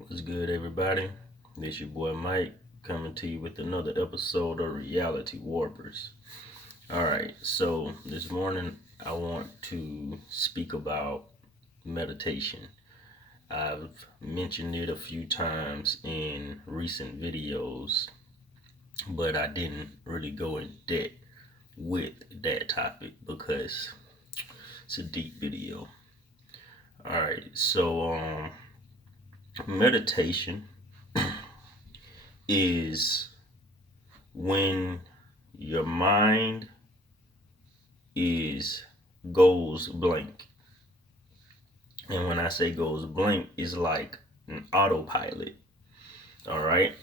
What's good, everybody? This your boy Mike coming to you with another episode of Reality Warpers. All right, so this morning I want to speak about meditation. I've mentioned it a few times in recent videos, but I didn't really go in depth with that topic because it's a deep video. All right, so meditation is when your mind is goes blank. And when I say goes blank, it's like an autopilot. All right.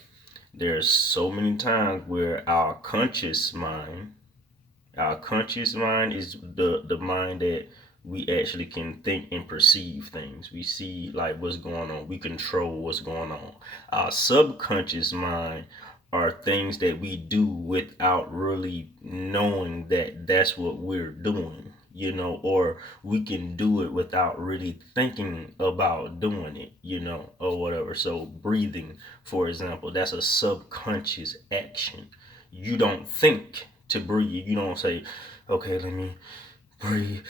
There's so many times where our conscious mind is the mind that we actually can think and perceive things. We see like what's going on. We control what's going on. Our subconscious mind are things that we do without really knowing that that's what we're doing, or we can do it without really thinking about doing it, or whatever. So breathing, for example, that's a subconscious action. You don't think to breathe. You don't say, okay, let me breathe.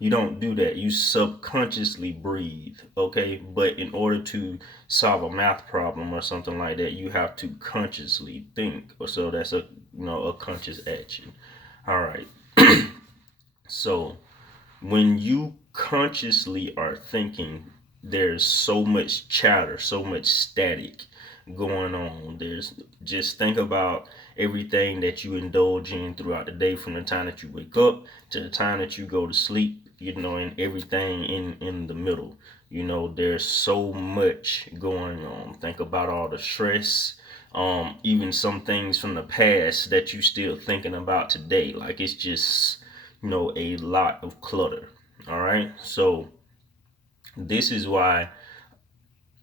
You don't do that. You subconsciously breathe, okay? But in order to solve a math problem or something like that, you have to consciously think. So that's a conscious action. All right. So when you consciously are thinking, there's so much chatter, so much static going on. There's just think about everything that you indulge in throughout the day from the time that you wake up to the time that you go to sleep, and everything in the middle. There's so much going on. Think about all the stress, even some things from the past that you still thinking about today. Like it's just a lot of clutter. All right. So this is why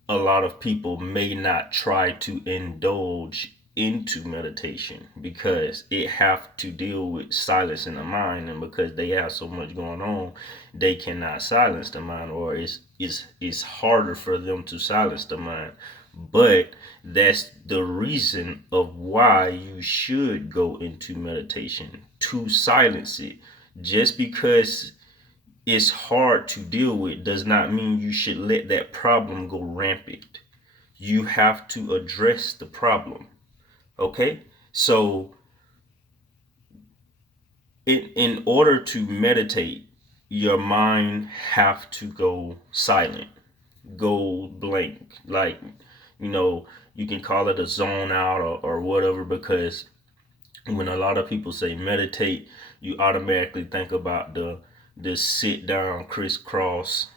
a lot of people may not try to indulge into meditation because it have to deal with silence in the mind, and because they have so much going on, they cannot silence the mind, or it's harder for them to silence the mind. But that's the reason of why you should go into meditation, to silence it. Just because it's hard to deal with does not mean you should let that problem go rampant. You have to address the problem. Okay? So in order to meditate, your mind have to go silent, go blank. Like, you know, you can call it a zone out or whatever, because when a lot of people say meditate, you automatically think about the sit down, crisscross,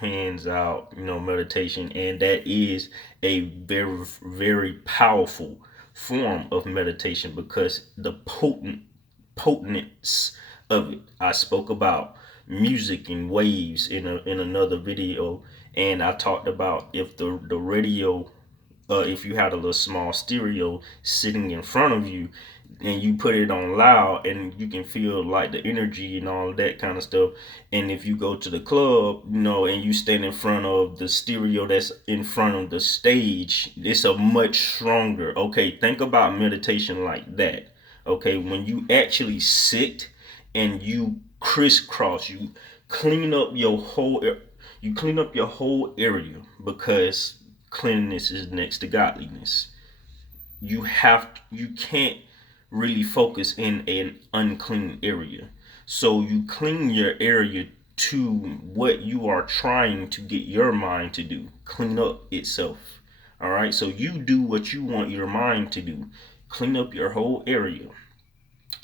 hands out, meditation, and that is a very very powerful form of meditation because the potence of it. I spoke about music and waves in another video, and I talked about if the radio, if you had a little small stereo sitting in front of you and you put it on loud, and you can feel like the energy and all that kind of stuff. And if you go to the club, and you stand in front of the stereo that's in front of the stage, it's a much stronger. Okay, think about meditation like that. Okay, when you actually sit and you crisscross, you clean up your whole area, because cleanliness is next to godliness. You can't really focus in an unclean area. So you clean your area to what you are trying to get your mind to do. Clean up itself. All right. So you do what you want your mind to do. Clean up your whole area.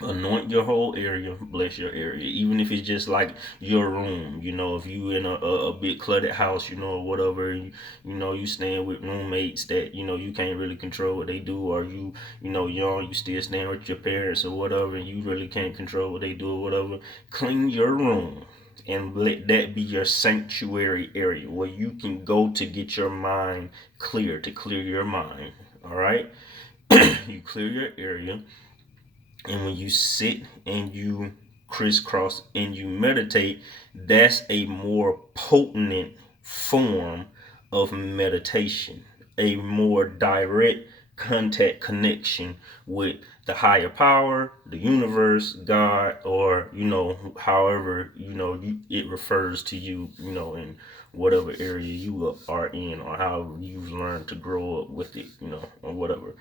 Anoint your whole area, bless your area, even if it's just like your room. If you in a big cluttered house, or whatever, you staying with roommates that you can't really control what they do, or young, you still staying with your parents or whatever, and you really can't control what they do or whatever. Clean your room and let that be your sanctuary area where you can go to get your mind clear, to clear your mind. All right. You clear your area, and when you sit and you crisscross and you meditate, that's a more potent form of meditation, a more direct contact connection with the higher power, the universe, God, or however it refers to you, in whatever area you are in, or how you've learned to grow up with it, or whatever.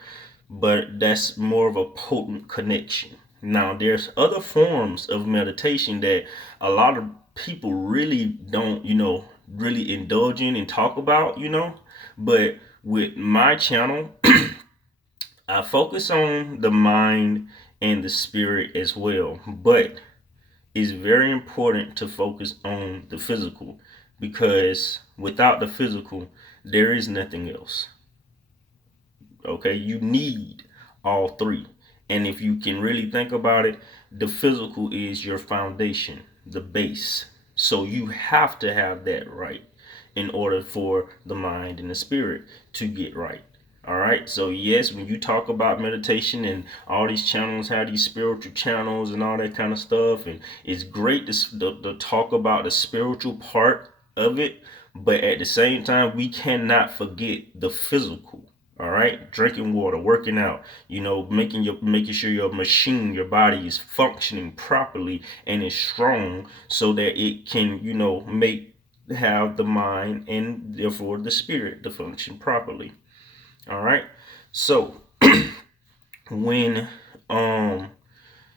But that's more of a potent connection. Now, there's other forms of meditation that a lot of people really don't, really indulge in and talk about, But with my channel, I focus on the mind and the spirit as well. But it's very important to focus on the physical, because without the physical, there is nothing else. Okay, you need all three. And if you can really think about it, the physical is your foundation, the base. So you have to have that right in order for the mind and the spirit to get right. All right. So yes, when you talk about meditation and all these channels have these spiritual channels and all that kind of stuff, and it's great to talk about the spiritual part of it, but at the same time, we cannot forget the physical. All right, drinking water, working out, making sure your machine, your body is functioning properly and is strong, so that it can, make have the mind and therefore the spirit to function properly. All right. So when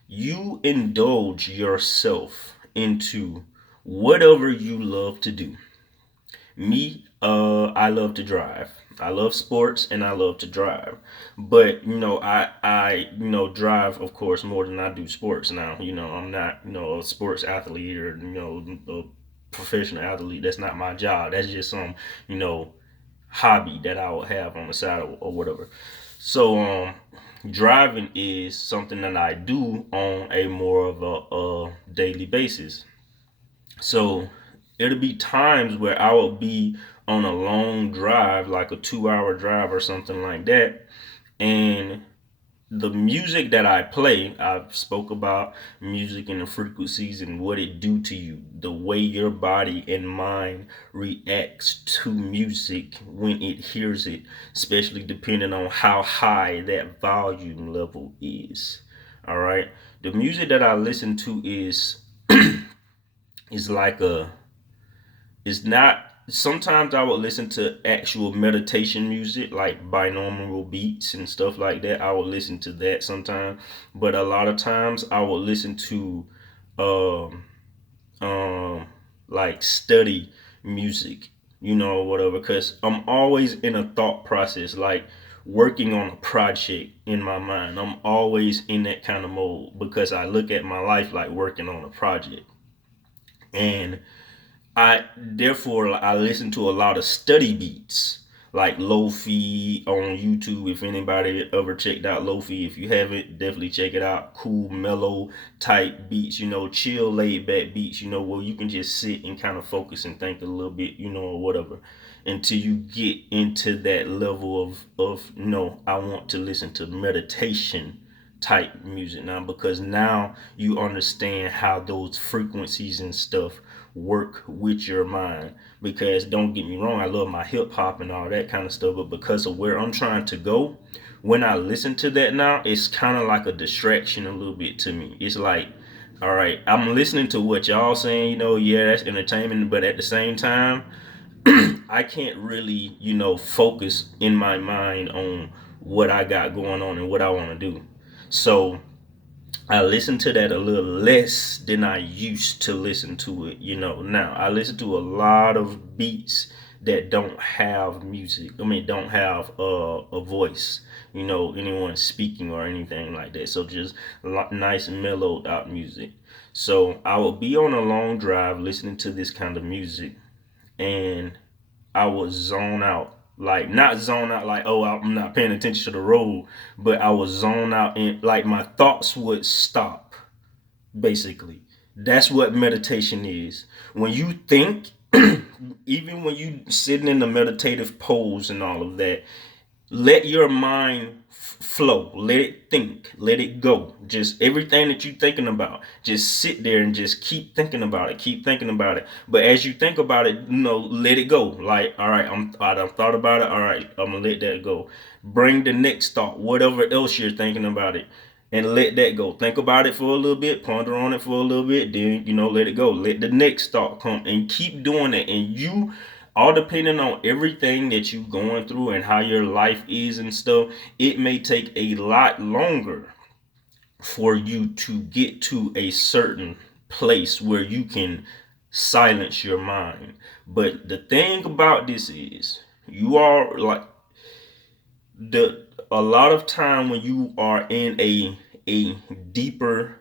you indulge yourself into whatever you love to do. Me, I love to drive. I love sports and I love to drive. But, I drive, of course, more than I do sports now. I'm not, a sports athlete, or, a professional athlete. That's not my job. That's just some, hobby that I would have on the side, or whatever. So, driving is something that I do on a more of a daily basis. So it'll be times where I will be on a long drive, like a 2 hour drive or something like that. And the music that I play, I've spoke about music and the frequencies and what it do to you, the way your body and mind reacts to music when it hears it, especially depending on how high that volume level is. All right. The music that I listen to is like a it's not. Sometimes I would listen to actual meditation music, like binaural beats and stuff like that. I would listen to that sometimes, but a lot of times I would listen to um like study music, whatever, because I'm always in a thought process, like working on a project in my mind. I'm always in that kind of mode because I look at my life like working on a project. And I listen to a lot of study beats, like Lofi on YouTube. If anybody ever checked out Lofi, if you haven't, definitely check it out. Cool, mellow type beats, chill, laid back beats, where you can just sit and kind of focus and think a little bit, or whatever, until you get into that level of no, I want to listen to meditation type music now, because now you understand how those frequencies and stuff work with your mind. Because don't get me wrong, I love my hip hop and all that kind of stuff, but because of where I'm trying to go, when I listen to that now, it's kind of like a distraction a little bit to me. It's like, all right, I'm listening to what y'all saying, yeah, that's entertainment, but at the same time, I can't really, focus in my mind on what I got going on and what I want to do. So I listen to that a little less than I used to listen to it, Now I listen to a lot of beats that don't have music. I mean, don't have a voice, anyone speaking or anything like that. So just nice mellowed out music. So I will be on a long drive listening to this kind of music, and I would zone out. Like, not zone out like, oh, I'm not paying attention to the road, but I would zone out, and like my thoughts would stop, basically. That's what meditation is. When you think, even when you sitting in the meditative pose and all of that, Let your mind flow. Let it think. Let it go. Just everything that you're thinking about, just sit there and just keep thinking about it. Keep thinking about it. But as you think about it, let it go. Like, all right, I done thought about it. All right, I'm gonna let that go. Bring the next thought, whatever else you're thinking about it, and let that go. Think about it for a little bit, ponder on it for a little bit, then let it go. Let the next thought come, and keep doing it. And you, all depending on everything that you going through and how your life is and stuff, it may take a lot longer for you to get to a certain place where you can silence your mind. But the thing about this is, you are like, the a lot of time when you are in a deeper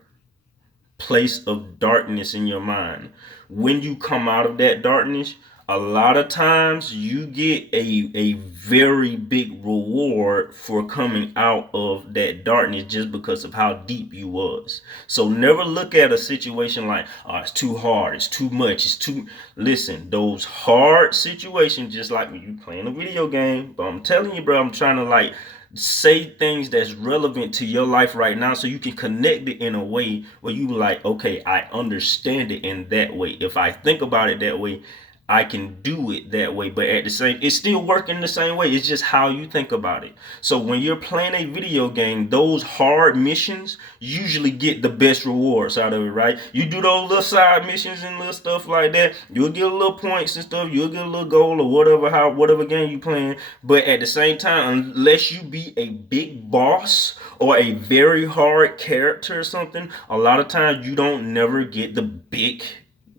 place of darkness in your mind, when you come out of that darkness, a lot of times you get a very big reward for coming out of that darkness, just because of how deep you was. So never look at a situation like, oh, it's too hard, it's too much, it's too. Listen, those hard situations, just like when you playing a video game. But I'm telling you, bro, I'm trying to like say things that's relevant to your life right now, so you can connect it in a way where you like, okay, I understand it in that way. If I think about it that way, I can do it that way. But at the same, it's still working the same way. It's just how you think about it. So when you're playing a video game, those hard missions usually get the best rewards out of it, right? You do those little side missions and little stuff like that, you'll get a little points and stuff, you'll get a little goal or whatever, how whatever game you playing. But at the same time, unless you be a big boss or a very hard character or something, a lot of times you don't never get the big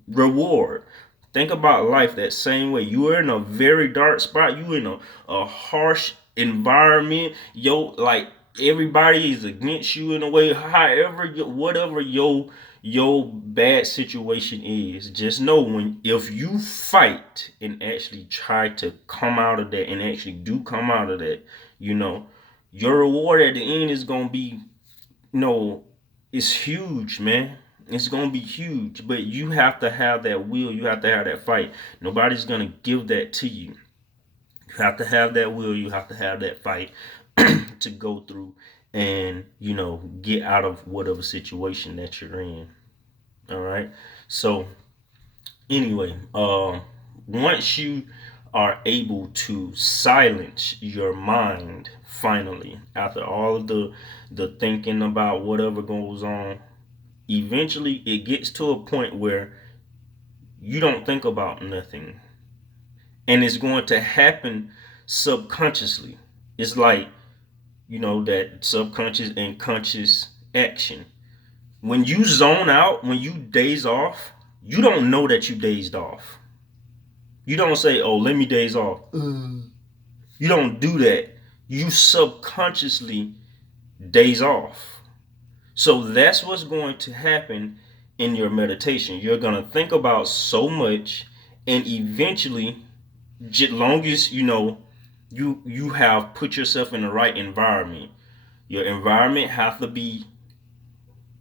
reward. Think about life that same way. You are in a very dark spot. You in a harsh environment. Like, everybody is against you in a way. However, whatever your bad situation is, just know, when if you fight and actually try to come out of that, and actually do come out of that, you know, your reward at the end is gonna be, no, it's huge, man. It's gonna be huge, but you have to have that will. You have to have that fight. Nobody's gonna give that to you. You have to have that will. You have to have that fight to go through and get out of whatever situation that you're in. All right. So anyway, once you are able to silence your mind finally, after all of the thinking about whatever goes on, eventually it gets to a point where you don't think about nothing, and it's going to happen subconsciously. It's like, that subconscious and conscious action. When you zone out, when you daze off, you don't know that you dazed off. You don't say, oh, let me daze off. You don't do that. You subconsciously daze off. So that's what's going to happen in your meditation. You're going to think about so much, and eventually, long as you have put yourself in the right environment. Your environment have to be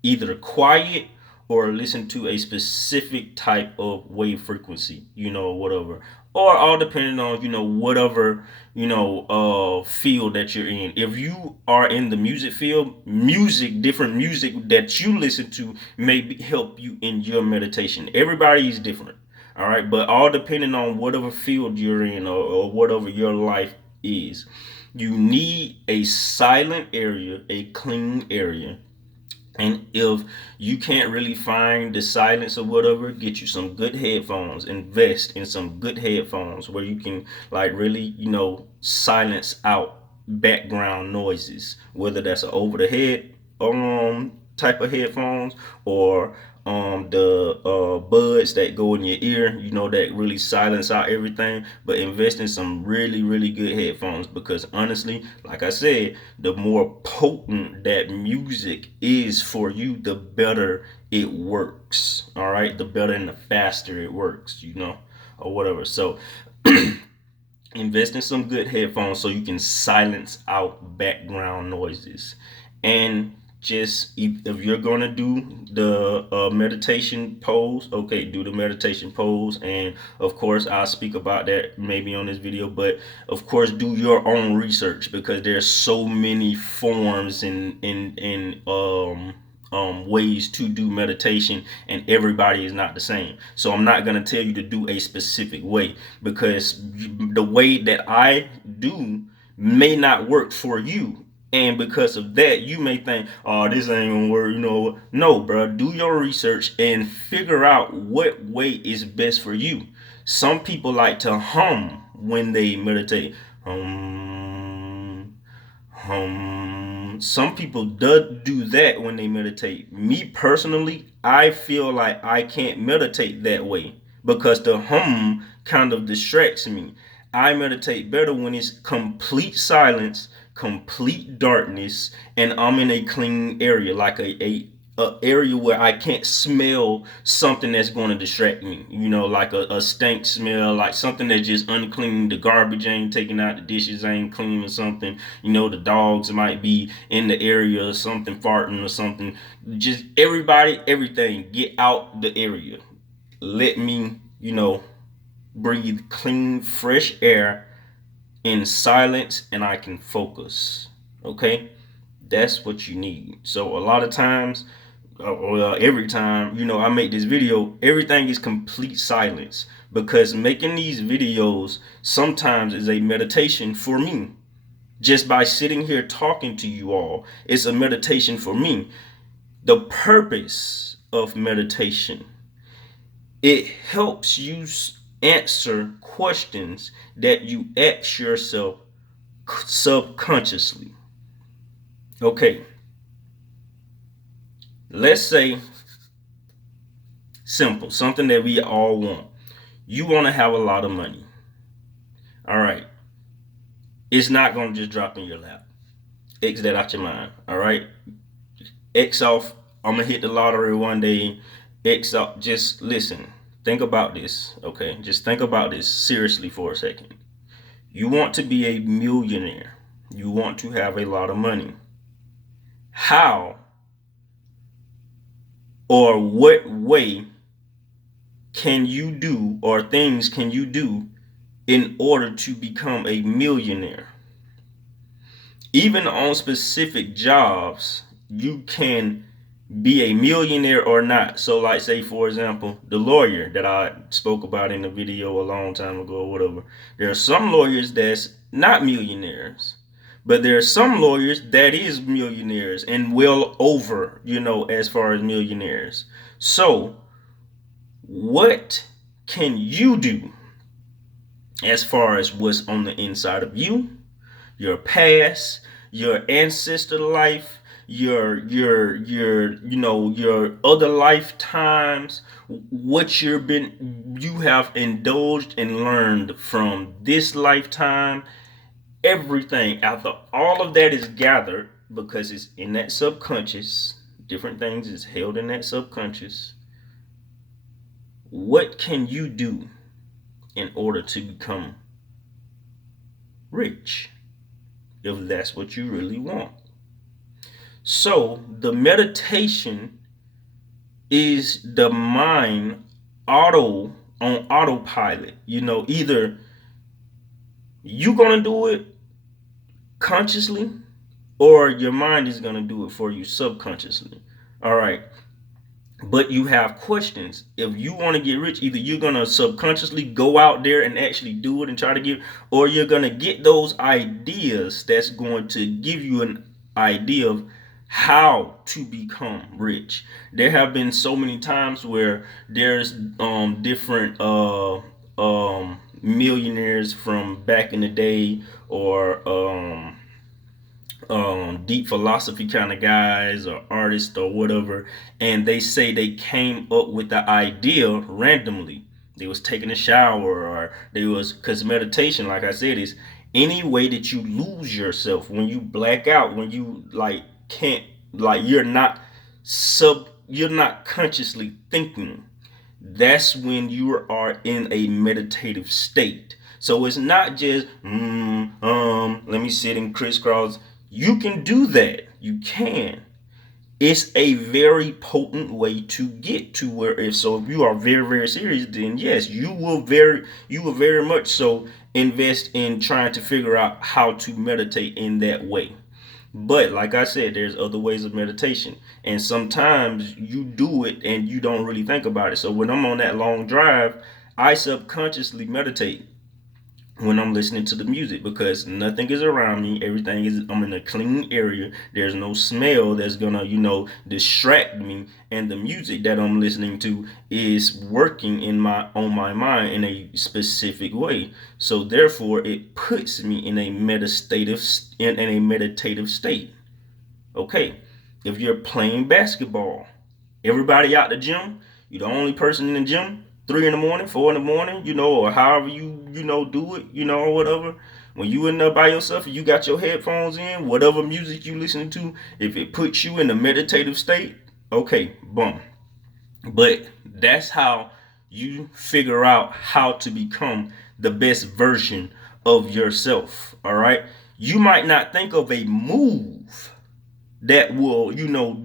either quiet or listen to a specific type of wave frequency, whatever. Or all depending on, whatever, field that you're in. If you are in the music field, different music that you listen to may help you in your meditation. Everybody is different. All right. But all depending on whatever field you're in, or whatever your life is. You need a silent area, a clean area, and if you can't really find the silence or whatever, get you some good headphones. Invest in some good headphones where you can like really, silence out background noises. Whether that's an over the head type of headphones, or the buds that go in your ear, that really silence out everything. But invest in some really, really good headphones, because honestly, like I said, the more potent that music is for you, the better it works. All right, the better and the faster it works, or whatever. So invest in some good headphones so you can silence out background noises. And Just if you're going to do the meditation pose, okay, do the meditation pose. And of course I'll speak about that maybe on this video, but of course do your own research, because there's so many forms and ways to do meditation, and everybody is not the same. So I'm not going to tell you to do a specific way, because the way that I do may not work for you. And because of that, you may think, oh, this ain't gonna work. No, bro. Do your research and figure out what way is best for you. Some people like to hum when they meditate. Some people do that when they meditate. Me personally, I feel like I can't meditate that way, because the hum kind of distracts me. I meditate better when it's complete silence, complete darkness, and I'm in a clean area, like a area where I can't smell something that's going to distract me. Like a stank smell, like something that's just unclean. The garbage ain't taken out, the dishes ain't clean or something. The dogs might be in the area or something, farting or something. Just everything, get out the area. Let me, breathe clean, fresh air in silence, and I can focus. Okay? That's what you need. So a lot of times, well, every time, I make this video, everything is complete silence, because making these videos sometimes is a meditation for me. Just by sitting here talking to you all, it's a meditation for me. The purpose of meditation, it helps you answer questions that you ask yourself subconsciously. Okay, let's say simple, something that we all want. You want to have a lot of money. All right. It's not going to just drop in your lap. X that out your mind. All right. X off. I'm going to hit the lottery one day. X off. Just listen. Think about this. Okay. Just think about this seriously for a second. You want to be a millionaire. You want to have a lot of money. How or what way can you do, or things can you do in order to become a millionaire? Even on specific jobs, you can be a millionaire or not. So like, say for example, the lawyer that I spoke about in the video a long time ago or whatever. There are some lawyers that's not millionaires, but there are some lawyers that is millionaires and well over, as far as millionaires. So what can you do as far as what's on the inside of you, your past, your ancestor life, your other lifetimes, what you have indulged and learned from this lifetime, everything. After all of that is gathered, because it's in that subconscious, different things is held in that subconscious. What can you do in order to become rich, if that's what you really want? So the meditation is the mind on autopilot. Either you gonna do it consciously, or your mind is gonna do it for you subconsciously. All right. But you have questions. If you want to get rich, either you're going to subconsciously go out there and actually do it and try to get, or you're going to get those ideas that's going to give you an idea of how to become rich. There have been so many times where there's different millionaires from back in the day, or deep philosophy kind of guys or artists or whatever, and they say they came up with the idea randomly. They was taking a shower, or they was, because meditation, like I said, is any way that you lose yourself, when you black out, when you like can't, like you're not consciously thinking. That's when you are in a meditative state. So it's not just let me sit and crisscross. You can do that. You can. It's a very potent way to get to where, if you are very, very serious, then yes, you will very much so invest in trying to figure out how to meditate in that way. But like I said, there's other ways of meditation, and sometimes you do it and you don't really think about it. So when I'm on that long drive, I subconsciously meditate when I'm listening to the music, because nothing is around me. Everything is, I'm in a clean area. There's no smell that's gonna, distract me. And the music that I'm listening to is working on my mind in a specific way. So therefore it puts me in a meditative state. Okay. If you're playing basketball, everybody out the gym, you're the only person in the gym, 3 in the morning, 4 in the morning, or however you do it, or whatever. When you in there by yourself and you got your headphones in, whatever music you listening to, if it puts you in a meditative state, okay, boom. But that's how you figure out how to become the best version of yourself. All right. You might not think of a move that will,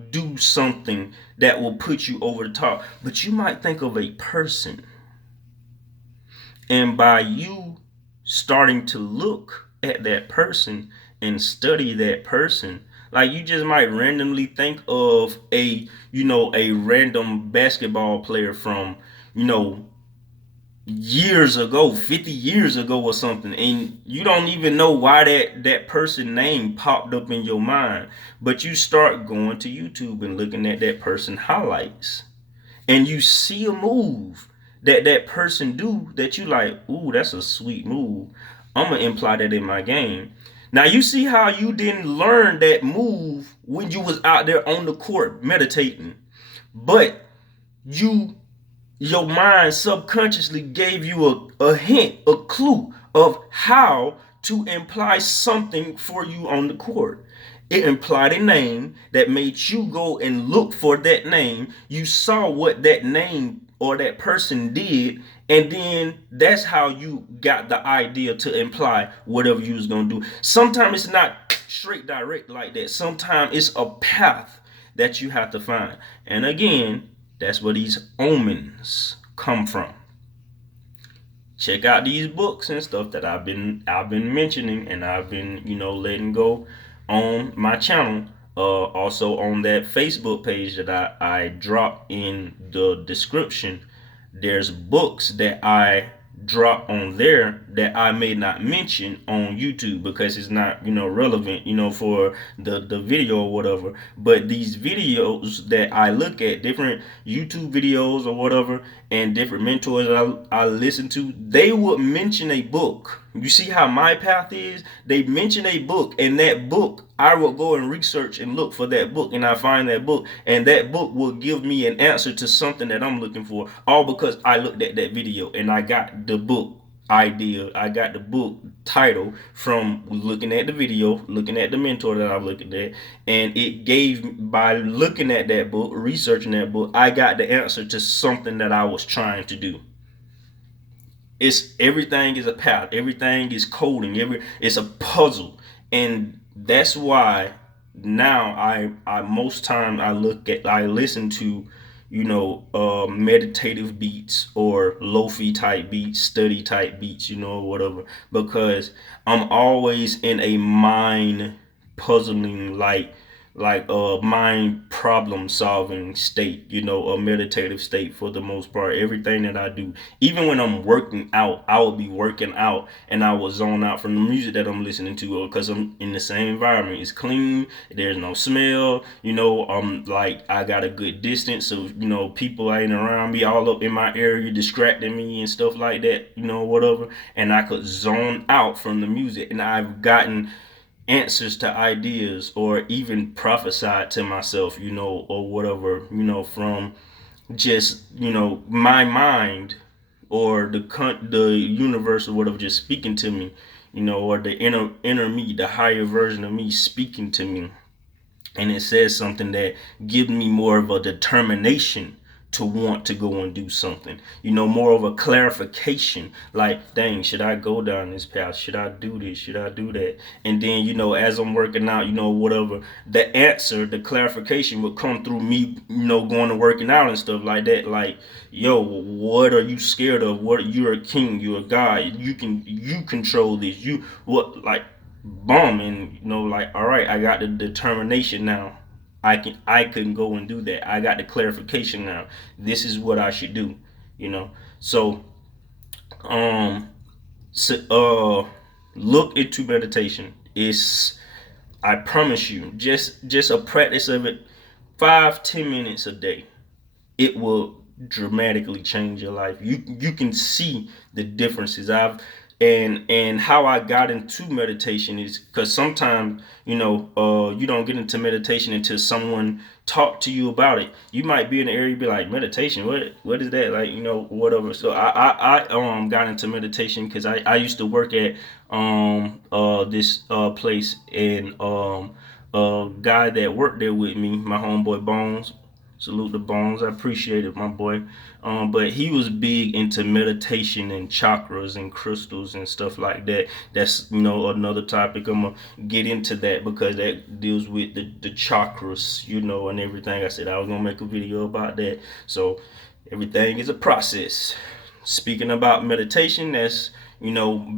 do something that will put you over the top. But you might think of a person. And by you starting to look at that person and study that person, like you just might randomly think of a random basketball player from, you know, years ago, 50 years ago or something, and you don't even know why that person name popped up in your mind, but you start going to YouTube and looking at that person highlights, and you see a move that person do that you like, ooh, that's a sweet move. I'm gonna imply that in my game. Now you see how you didn't learn that move when you was out there on the court meditating, but you your mind subconsciously gave you a hint, a clue of how to imply something for you on the court. It implied a name that made you go and look for that name. You saw what that name or that person did, and then that's how you got the idea to imply whatever you was gonna do. Sometimes it's not straight direct like that. Sometimes it's a path that you have to find. And again, that's where these omens come from. Check out these books and stuff that I've been mentioning, and I've been letting go on my channel. Also on that Facebook page that I drop in the description, there's books that I drop on there that I may not mention on YouTube because it's not relevant for the video or whatever. But these videos that I look at, different YouTube videos or whatever, and different mentors that I listen to, they would mention a book. You see how my path is? They mention a book, and that book I will go and research and look for that book, and I find that book, and that book will give me an answer to something that I'm looking for, all because I looked at that video and I got the book idea. I got the book title from looking at the video, looking at the mentor that I'm looking at, and it gave, by looking at that book, researching that book, I got the answer to something that I was trying to do. It's everything is a path, everything is coding, it's a puzzle. And that's why now I most time I listen to meditative beats or lofi type beats, study type beats, whatever, because I'm always in a mind puzzling, mind problem solving state, a meditative state for the most part. Everything that I do, even when I'm working out, I will be working out and I will zone out from the music that I'm listening to, because I'm in the same environment. It's clean, there's no smell, like I got a good distance, so people ain't around me all up in my area distracting me and stuff like that, whatever, and I could zone out from the music. And I've gotten answers to ideas, or even prophesied to myself, or whatever, from just, my mind, or the universe or whatever, just speaking to me, or the inner me, the higher version of me speaking to me. And it says something that gives me more of a determination to want to go and do something. More of a clarification. Like, dang, should I go down this path? Should I do this? Should I do that? And then, as I'm working out, whatever, the answer, the clarification would come through me, going and working out and stuff like that. Like, yo, what are you scared of? What, you're a king, you're a god. You control this. You what like boom, and like, all right, I got the determination now. I can go and do that. I got the clarification now. This is what I should do. So um so, look into meditation. It's, I promise you, just a practice of it, 5-10 minutes a day, it will dramatically change your life. You can see the differences. And how I got into meditation is because sometimes you don't get into meditation until someone talk to you about it. You might be in the area, you be like, meditation, what is that, like, whatever. So I got into meditation because I used to work at this place, and a guy that worked there with me, my homeboy Bones. Salute the Bones. I appreciate it, my boy. But he was big into meditation and chakras and crystals and stuff like that. That's another topic. I'm gonna get into that because that deals with the chakras, and everything. I said I was gonna make a video about that. So everything is a process. Speaking about meditation, that's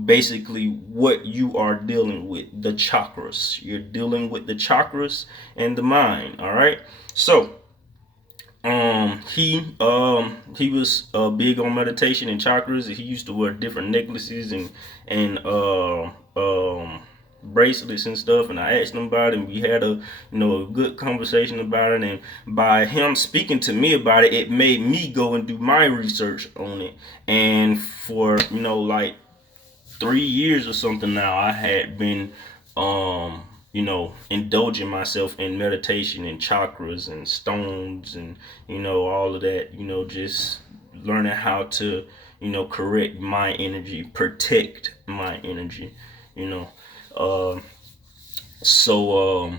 basically what you are dealing with, the chakras. You're dealing with the chakras and the mind. All right. So he was big on meditation and chakras. He used to wear different necklaces and bracelets and stuff. And I asked him about it, and we had a good conversation about it. And by him speaking to me about it, it made me go and do my research on it. And for like 3 years or something now, I had been indulging myself in meditation and chakras and stones and all of that, just learning how to correct my energy, protect my energy, you know uh, so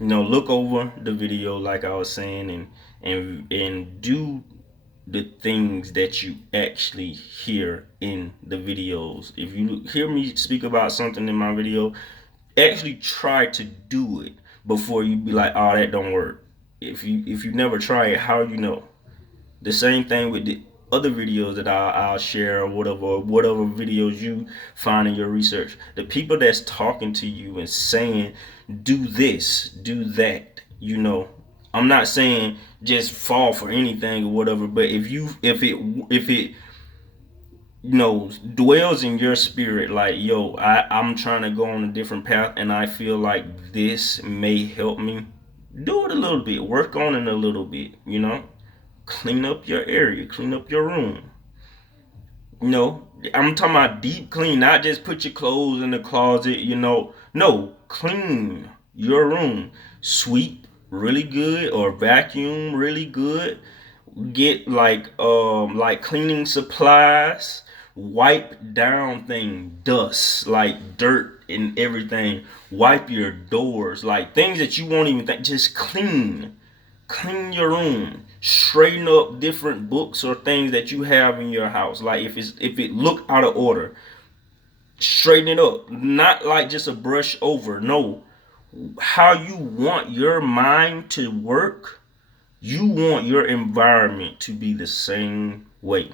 look over the video like I was saying, and do the things that you actually hear in the videos. If you hear me speak about something in my video, actually try to do it before you be like, oh, that don't work. If you never try it, how you know? The same thing with the other videos that I'll share, or whatever videos you find in your research. The people that's talking to you and saying, do this, do that, I'm not saying just fall for anything or whatever, but if it dwells in your spirit, like, yo, I'm trying to go on a different path and I feel like this may help me, do it a little bit, work on it a little bit, clean up your area, clean up your room. I'm talking about deep clean, not just put your clothes in the closet, no, clean your room, sweep really good or vacuum really good, get like cleaning supplies, wipe down thing, dust, like dirt and everything, wipe your doors, like things that you won't even think, just clean your room, straighten up different books or things that you have in your house. Like if it look out of order, straighten it up, not like just a brush over. No, how you want your mind to work, you want your environment to be the same way.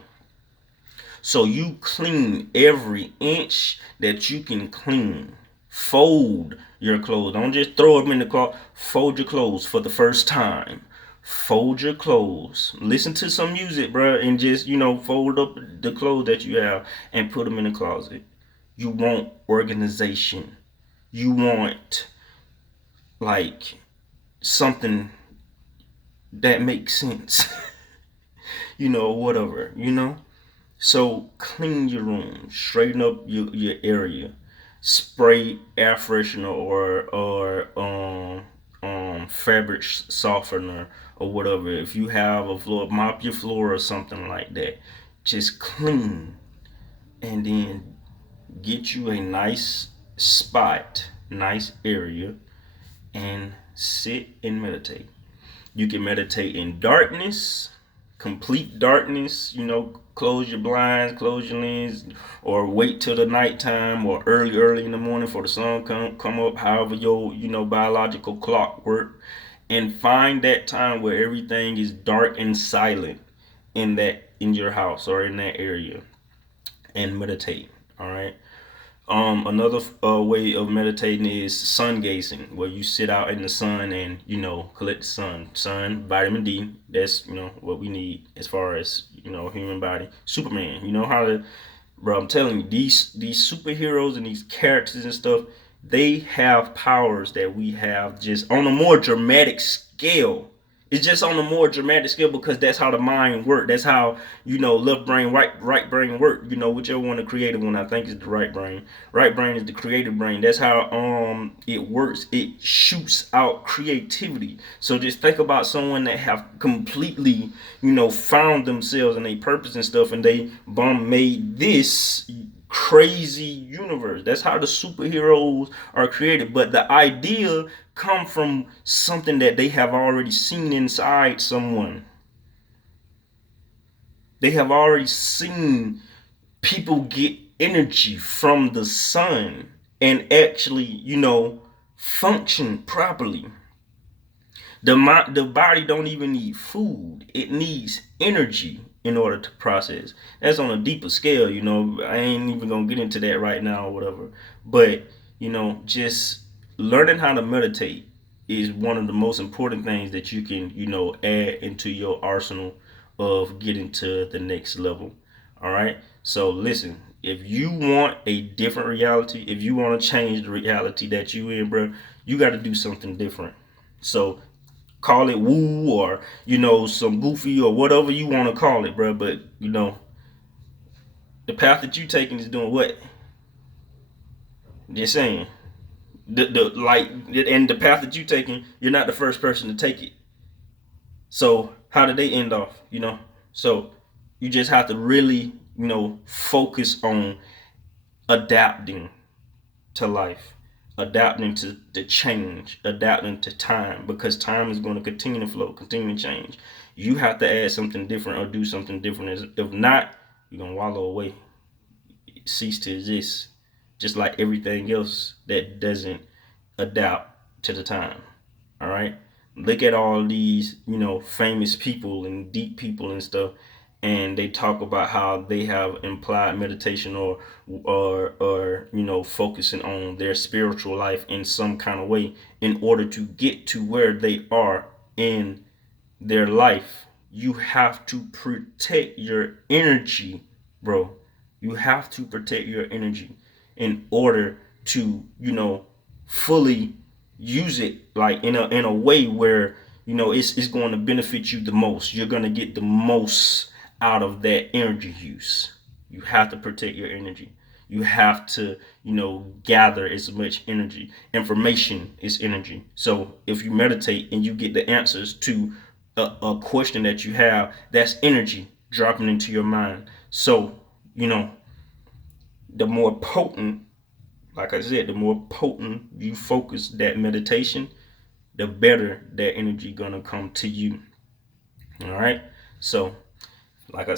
So you clean every inch that you can clean. Fold your clothes. Don't just throw them in the closet. Fold your clothes for the first time. Fold your clothes. Listen to some music, bro, and just, fold up the clothes that you have and put them in the closet. You want organization. You want, like, something that makes sense. Whatever, So clean your room, straighten up your area, spray air freshener or fabric softener or whatever. If you have a floor, mop your floor or something like that. Just clean, and then get you a nice spot, nice area, and sit and meditate. You can meditate in darkness, complete darkness, close your blinds, close your lens, or wait till the nighttime or early in the morning for the sun come up, however your biological clock work, and find that time where everything is dark and silent in your house or in that area, and meditate. All right. Another way of meditating is sun gazing, where you sit out in the sun and collect the sun, vitamin D. That's what we need as far as human body. Superman, you know how to, bro. I'm telling you, these superheroes and these characters and stuff, they have powers that we have, just on a more dramatic scale. It's just on a more dramatic scale because that's how the mind works. That's how left brain, right brain work. Whichever one the creative one I think is the right brain. Right brain is the creative brain. That's how it works. It shoots out creativity. So just think about someone that have completely found themselves and their purpose and stuff, and they made this crazy universe. That's how the superheroes are created. But the idea come from something that they have already seen inside someone. They have already seen people get energy from the sun and actually, function properly. The body don't even need food. It needs energy in order to process. That's on a deeper scale, I ain't even gonna get into that right now or whatever. But, just learning how to meditate is one of the most important things that you can, add into your arsenal of getting to the next level. All right. So listen, if you want a different reality, if you want to change the reality that you in, bro, you got to do something different. So call it woo or some goofy or whatever you want to call it, bro. But the path that you taking is doing what? Just saying. And the path that you taking, you're not the first person to take it. So how did they end off? So you just have to really focus on adapting to life, adapting to the change, adapting to time, because time is going to continue to flow, continue to change. You have to add something different or do something different. If not, you're going to wallow away, cease to exist, just like everything else that doesn't adapt to the time. All right. Look at all these, famous people and deep people and stuff, and they talk about how they have implied meditation or focusing on their spiritual life in some kind of way in order to get to where they are in their life. You have to protect your energy, bro. You have to protect your energy in order to, fully use it, like in a way where it's going to benefit you the most. You're going to get the most out of that energy use. You have to protect your energy. You have to gather as much energy. Information is energy. So if you meditate and you get the answers to a question that you have, that's energy dropping into your mind. So the more potent, like I said, the more potent you focus that meditation, the better that energy gonna come to you. All right. So, like I said,